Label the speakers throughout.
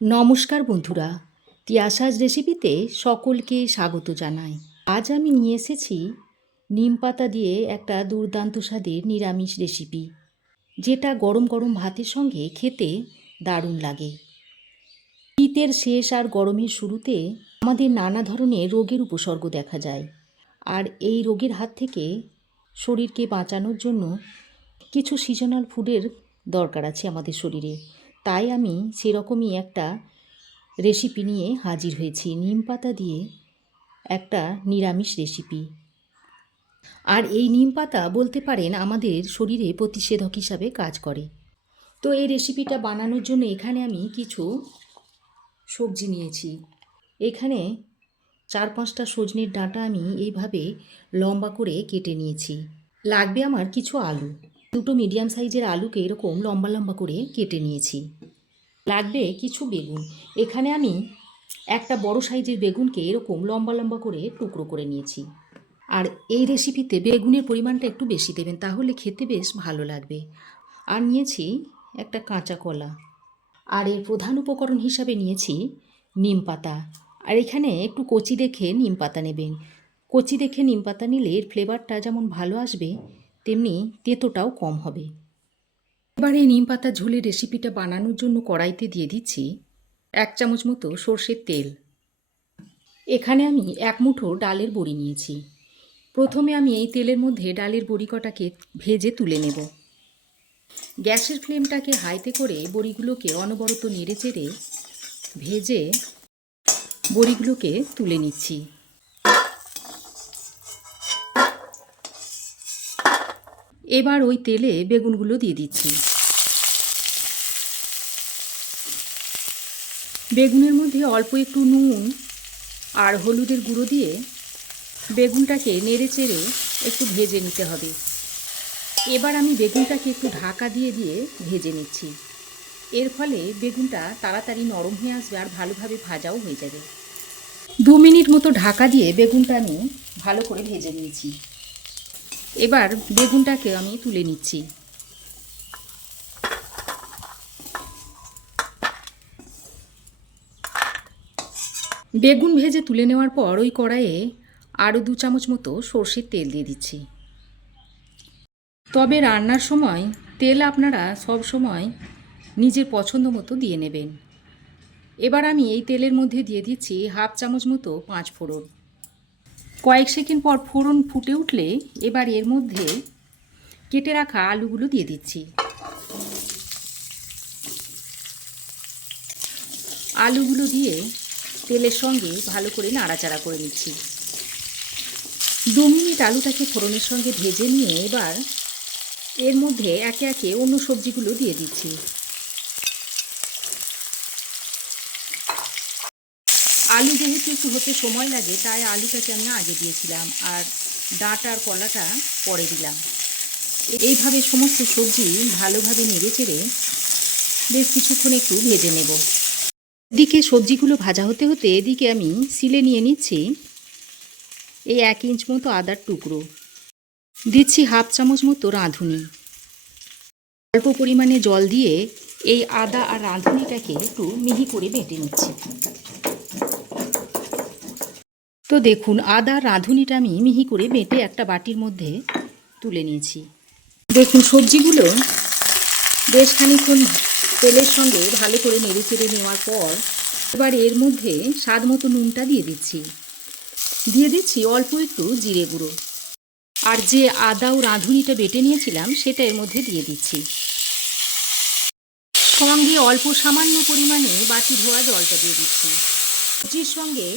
Speaker 1: নমস্কার বন্ধুরা তিয়াসাজ রেসিপিতে সকলকে স্বাগত জানাই। আজ আমি নিয়ে এসেছি নিম পাতা দিয়ে একটা দুর্দান্ত স্বাদের নিরামিষ রেসিপি, যেটা গরম গরম ভাতের সঙ্গে খেতে দারুণ লাগে। শীতের শেষ আর গরমের শুরুতে আমাদের নানা ধরনের রোগের উপসর্গ দেখা যায়, আর এই রোগের হাত থেকে শরীরকে বাঁচানোর জন্য কিছু সিজনাল ফুডের দরকার আছে আমাদের শরীরে। তাই আমি সেরকমই একটা রেসিপি নিয়ে হাজির হয়েছি। নিম পাতা দিয়ে একটা নিরামিষ রেসিপি আর এই নিম পাতা বলতে পারেন আমাদের শরীরে প্রতিষেধক হিসাবে কাজ করে। তো এই রেসিপিটা বানানোর জন্য এখানে আমি কিছু সবজি নিয়েছি। এখানে চার পাঁচটা সজনের ডাঁটা আমি এইভাবে লম্বা করে কেটে নিয়েছি। লাগবে আমার কিছু আলু। দুটো মিডিয়াম সাইজের আলুকে এরকম লম্বা লম্বা করে কেটে নিয়েছি। লাগবে কিছু বেগুন। এখানে আমি একটা বড় সাইজের বেগুনকে এরকম লম্বা লম্বা করে টুকরো করে নিয়েছি। আর এই রেসিপিতে বেগুনের পরিমাণটা একটু বেশি দেবেন, তাহলে খেতে বেশ ভালো লাগবে। আর নিয়েছি একটা কাঁচা কলা। আর এর প্রধান উপকরণ হিসাবে নিয়েছি নিম পাতা। আর এখানে একটু কচি দেখে নিম পাতা নেবেন। কচি দেখে নিম পাতা নিলে এর ফ্লেভারটা যেমন ভালো আসবে তেমনি তেঁতোটাও কম হবে। এবার নিম পাতা ঝোলের রেসিপিটা বানানোর জন্য কড়াইতে দিয়ে দিচ্ছি এক চামচ মতো সর্ষের তেল। এখানে আমি এক মুঠো ডালের বড়ি নিয়েছি। প্রথমে আমি এই তেলের মধ্যে ডালের বড়ি কটাকে ভেজে তুলে নেব। গ্যাসের ফ্লেমটাকে হাইতে করে বড়িগুলোকে অনবরত নেড়ে চেড়ে ভেজে বড়িগুলোকে তুলে নিচ্ছি। এবার ওই তেলে বেগুনগুলো দিয়ে দিচ্ছি। বেগুনের মধ্যে অল্প একটু নুন আর হলুদের গুঁড়ো দিয়ে বেগুনটাকে নেড়ে চেড়ে একটু ভেজে নিতে হবে। এবার আমি বেগুনটাকে একটু ঢাকা দিয়ে দিয়ে ভেজে নিচ্ছি। এর ফলে বেগুনটা তাড়াতাড়ি নরম হয়ে আসবে আর ভালোভাবে ভাজাও হয়ে যাবে। দু মিনিট মতো ঢাকা দিয়ে বেগুনটা আমি ভালো করে ভেজে নিয়েছি। এবার বেগুনটাকে আমি তুলে নিচ্ছি। বেগুন ভেজে তুলে নেওয়ার পর ওই কড়াইয়ে আরও দু চামচ মতো সর্ষের তেল দিয়ে দিচ্ছি। তবে রান্নার সময় তেল আপনারা সব সময় নিজের পছন্দ মতো দিয়ে নেবেন। এবার আমি এই তেলের মধ্যে দিয়ে দিচ্ছি হাফ চামচ মতো পাঁচ ফোড়ন। কয়েক সেকেন্ড পর ফোড়ন ফুটে উঠলে এবার এর মধ্যে কেটে রাখা আলুগুলো দিয়ে দিচ্ছি। আলুগুলো দিয়ে তেলের সঙ্গে ভালো করে নাড়াচাড়া করে নিচ্ছি। দু মিনিট আলুটাকে ফোড়নের সঙ্গে ভেজে নিয়ে এবার এর মধ্যে একে একে অন্য সবজিগুলো দিয়ে দিচ্ছি। আলু যেহেতু একটু হতে সময় লাগে, তাই আলুটাকে আমি আগে দিয়েছিলাম আর ডাঁটা আর কলাটা পরে দিলাম। এইভাবে সমস্ত সবজি ভালোভাবে নেড়ে চেড়ে বেশ কিছুক্ষণ একটু ভেজে নেব। এদিকে সবজিগুলো ভাজা হতে হতে এদিকে আমি সিলে নিয়ে নিচ্ছি এই এক ইঞ্চ মতো আদার টুকরো। দিচ্ছি হাফ চামচ মতো রাঁধুনি। অল্প পরিমাণে জল দিয়ে এই আদা আর রাঁধুনিটাকে একটু মিহি করে বেটে নিচ্ছি। তো দেখুন, আদা, রাঁধুনিটা আমি মিহি করে বেটে একটা বাটির মধ্যে তুলে নিয়েছি। দেখুন, সবজিগুলো বেশ খানিক্ষণ তেলের সঙ্গে ভালো করে নেড়ে চেড়ে নেওয়ার পর এবার এর মধ্যে স্বাদ মতো নুনটা দিয়ে দিচ্ছি। দিয়ে দিচ্ছি অল্প একটু জিরে গুঁড়ো। আর যে আদা ও রাঁধুনিটা বেটে নিয়েছিলাম, সেটা এর মধ্যে দিয়ে দিচ্ছি। সঙ্গে অল্প সামান্য পরিমাণে বাটি ধোয়া জলটা দিয়ে দিচ্ছি। সবজির সঙ্গে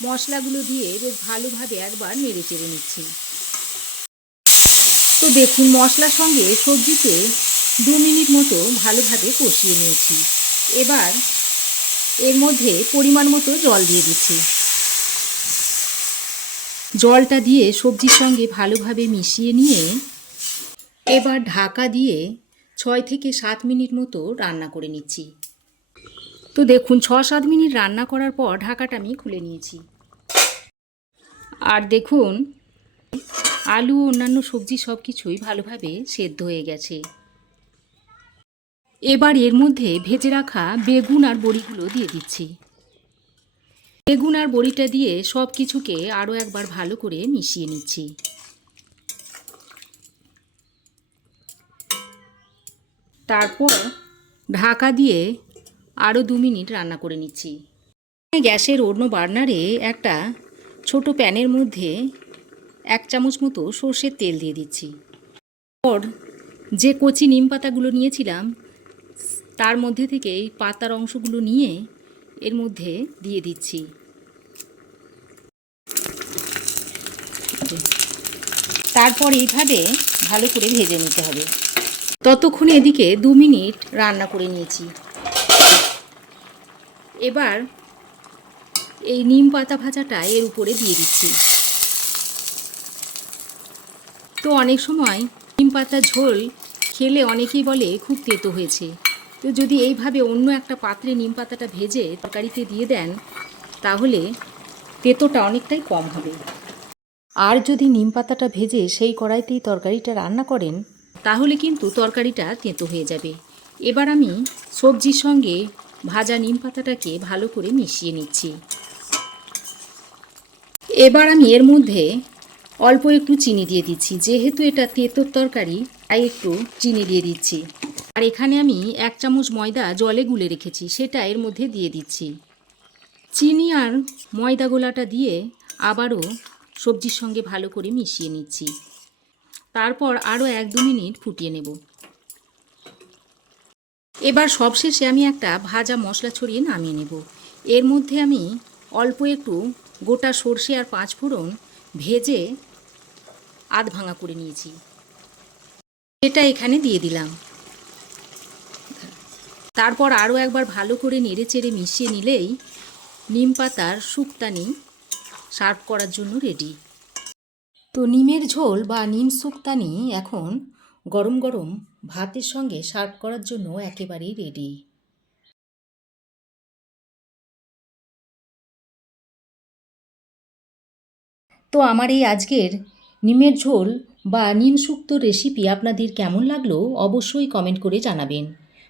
Speaker 1: মশলাগুলো দিয়ে বেশ ভালোভাবে একবার নেড়ে চেড়ে নিচ্ছি। তো দেখুন, মশলার সঙ্গে সবজিতে দু মিনিট মতো ভালোভাবে কষিয়ে নিয়েছি। এবার এর মধ্যে পরিমাণ মতো জল দিয়ে দিচ্ছি। জলটা দিয়ে সবজির সঙ্গে ভালোভাবে মিশিয়ে নিয়ে এবার ঢাকা দিয়ে ছয় থেকে সাত মিনিট মতো রান্না করে নিচ্ছি। তো দেখুন, ছ সাত মিনিট রান্না করার পর ঢাকাটা আমি খুলে নিয়েছি। আর দেখুন, আলু, অন্যান্য সবজি সব কিছুই ভালোভাবে সেদ্ধ হয়ে গেছে। এবার এর মধ্যে ভেজে রাখা বেগুন আর বড়িগুলো দিয়ে দিচ্ছি। বেগুন আর বড়িটা দিয়ে সব কিছুকে আরও একবার ভালো করে মিশিয়ে নিচ্ছি। তারপর ঢাকা দিয়ে আরও দু মিনিট রান্না করে নিচ্ছি। গ্যাসের অন্য বার্নারে একটা ছোট প্যানের মধ্যে এক চামচ মতো সর্ষের তেল দিয়ে দিচ্ছি। পর যে কচি নিম পাতাগুলো নিয়েছিলাম, তার মধ্যে থেকে এই পাতার অংশগুলো নিয়ে এর মধ্যে দিয়ে দিচ্ছি। তারপর এইভাবে ভালো করে ভেজে নিতে হবে। ততক্ষণে এদিকে দু মিনিট রান্না করে নিয়েছি। এবার এই নিম পাতা ভাজাটা এর উপরে দিয়ে দিচ্ছি। তো অনেক সময় নিম পাতা ঝোল খেলে অনেকেই বলে খুব তেতো হয়েছে। তো যদি এইভাবে অন্য একটা পাত্রে নিম পাতাটা ভেজে তরকারিতে দিয়ে দেন, তাহলে তেতোটা অনেকটাই কম হবে। আর যদি নিম পাতাটা ভেজে সেই কড়াইতেই তরকারিটা রান্না করেন, তাহলে কিন্তু তরকারিটা তেঁতো হয়ে যাবে। এবার আমি সবজির সঙ্গে ভাজা নিম পাতাটাকে ভালো করে মিশিয়ে নিচ্ছি। এবার আমি এর মধ্যে অল্প একটু চিনি দিয়ে দিচ্ছি। যেহেতু এটা তেঁতোর তরকারি, তাই একটু চিনি দিয়ে দিচ্ছি। আর এখানে আমি এক চামচ ময়দা জলে গুলে রেখেছি, সেটা এর মধ্যে দিয়ে দিচ্ছি। চিনি আর ময়দা গোলাটা দিয়ে আবারও সবজির সঙ্গে ভালো করে মিশিয়ে নিচ্ছি। তারপর আরও এক দু মিনিট ফুটিয়ে নেব। এবার সবশেষে আমি একটা ভাজা মশলা ছড়িয়ে নামিয়ে নেব। এর মধ্যে আমি অল্প একটু গোটা সর্ষে আর পাঁচ ফোড়ন ভেজে আধ ভাঙা করে নিয়েছি। এটা এখানে দিয়ে দিলাম। তারপর আরও একবার ভালো করে নেড়ে চেড়ে মিশিয়ে নিলেই নিম পাতার শুক্তানি সার্ভ করার জন্য রেডি। তো নিমের ঝোল বা নিম শুক্তানি এখন গরম গরম ভাতের সঙ্গে সার্ভ করার জন্য একেবারেই রেডি। তো আমার এই আজকের নিমের ঝোল বা নিম রেসিপি আপনাদের কেমন লাগল অবশ্যই কমেন্ট করে জানাবেন।